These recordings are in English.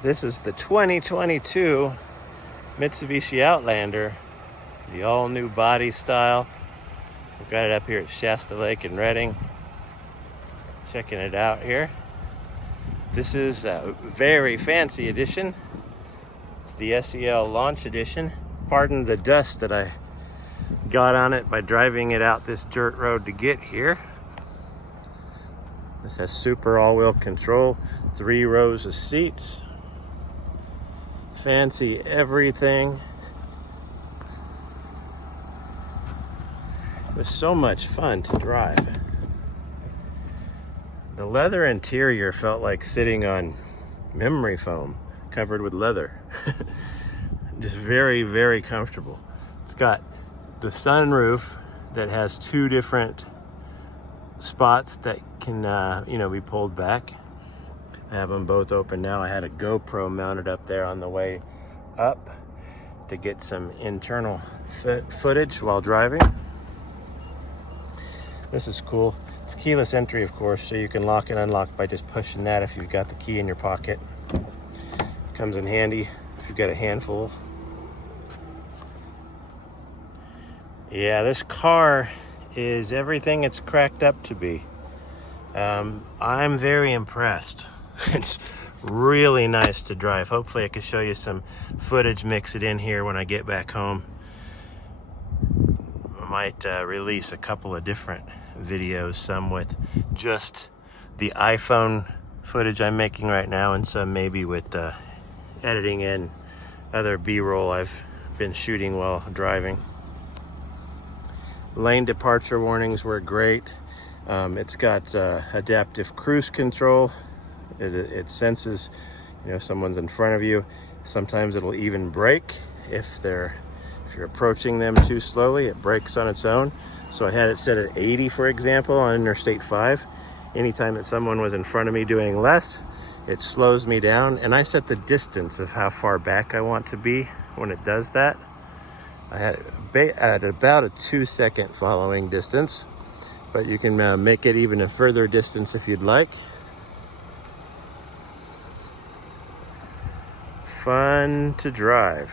This is the 2022 Mitsubishi Outlander, the all-new body style. We've got it up here at Shasta Lake in Redding. Checking it out here. This is a very fancy edition. It's the SEL Launch Edition. Pardon the dust that I got on it by driving it out this dirt road to get here. This has super all-wheel control, 3 rows of seats. Fancy everything. It was so much fun to drive. The leather interior felt like sitting on memory foam covered with leather. Just very, very comfortable. It's got the sunroof that has 2 different spots that can be pulled back. I have them both open now. I had a GoPro mounted up there on the way up to get some internal footage while driving. This is cool. It's keyless entry, of course, so you can lock and unlock by just pushing that if you've got the key in your pocket. Comes in handy if you've got a handful. Yeah, this car is everything it's cracked up to be. I'm very impressed. It's really nice to drive. Hopefully I can show you some footage, mix it in here when I get back home. I might release a couple of different videos, some with just the iPhone footage I'm making right now, and some maybe with editing in other B-roll I've been shooting while driving. Lane departure warnings were great. It's got adaptive cruise control. It senses, someone's in front of you. Sometimes it'll even brake if you're approaching them too slowly. It brakes on its own. So I had it set at 80, for example, on Interstate 5. Anytime that someone was in front of me doing less, it slows me down. And I set the distance of how far back I want to be when it does that. I had it at about a 2-second following distance, but you can make it even a further distance if you'd like. Fun to drive.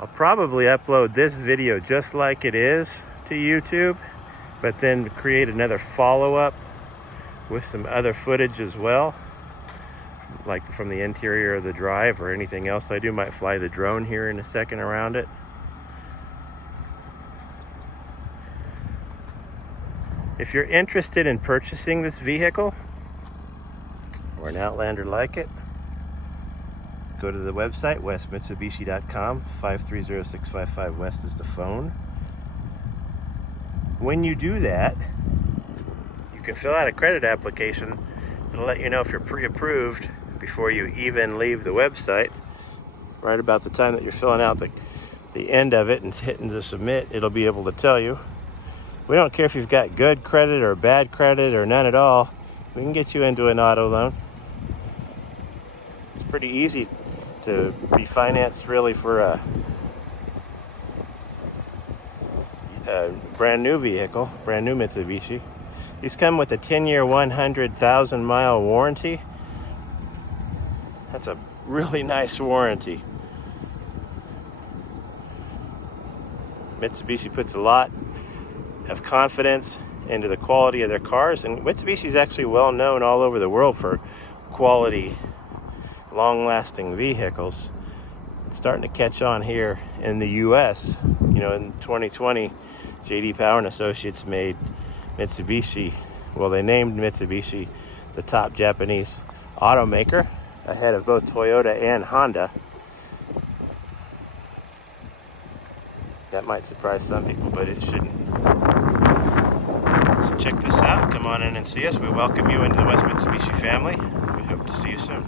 I'll probably upload this video just like it is to YouTube, but then create another follow-up with some other footage as well, like from the interior of the drive or anything else I do. Might fly the drone here in a second around it. If you're interested in purchasing this vehicle or an Outlander like it, go to the website, westmitsubishi.com. 530-655 West is the phone. When you do that, you can fill out a credit application. It'll let you know if you're pre-approved before you even leave the website. Right about the time that you're filling out the end of it and hitting to submit, it'll be able to tell you. We don't care if you've got good credit or bad credit or none at all. We can get you into an auto loan. It's pretty easy to be financed really for a brand new vehicle, brand new Mitsubishi. These come with a 10-year, 100,000 mile warranty. That's a really nice warranty. Mitsubishi puts a lot of confidence into the quality of their cars, and Mitsubishi is actually well known all over the world for quality, long-lasting vehicles. It's starting to catch on here in the US. In 2020, J.D. Power and Associates made Mitsubishi, they named Mitsubishi the top Japanese automaker, ahead of both Toyota and Honda. That might surprise some people, but it shouldn't. So check this out. Come on in and see us. We welcome you into the West Mitsubishi family. We hope to see you soon.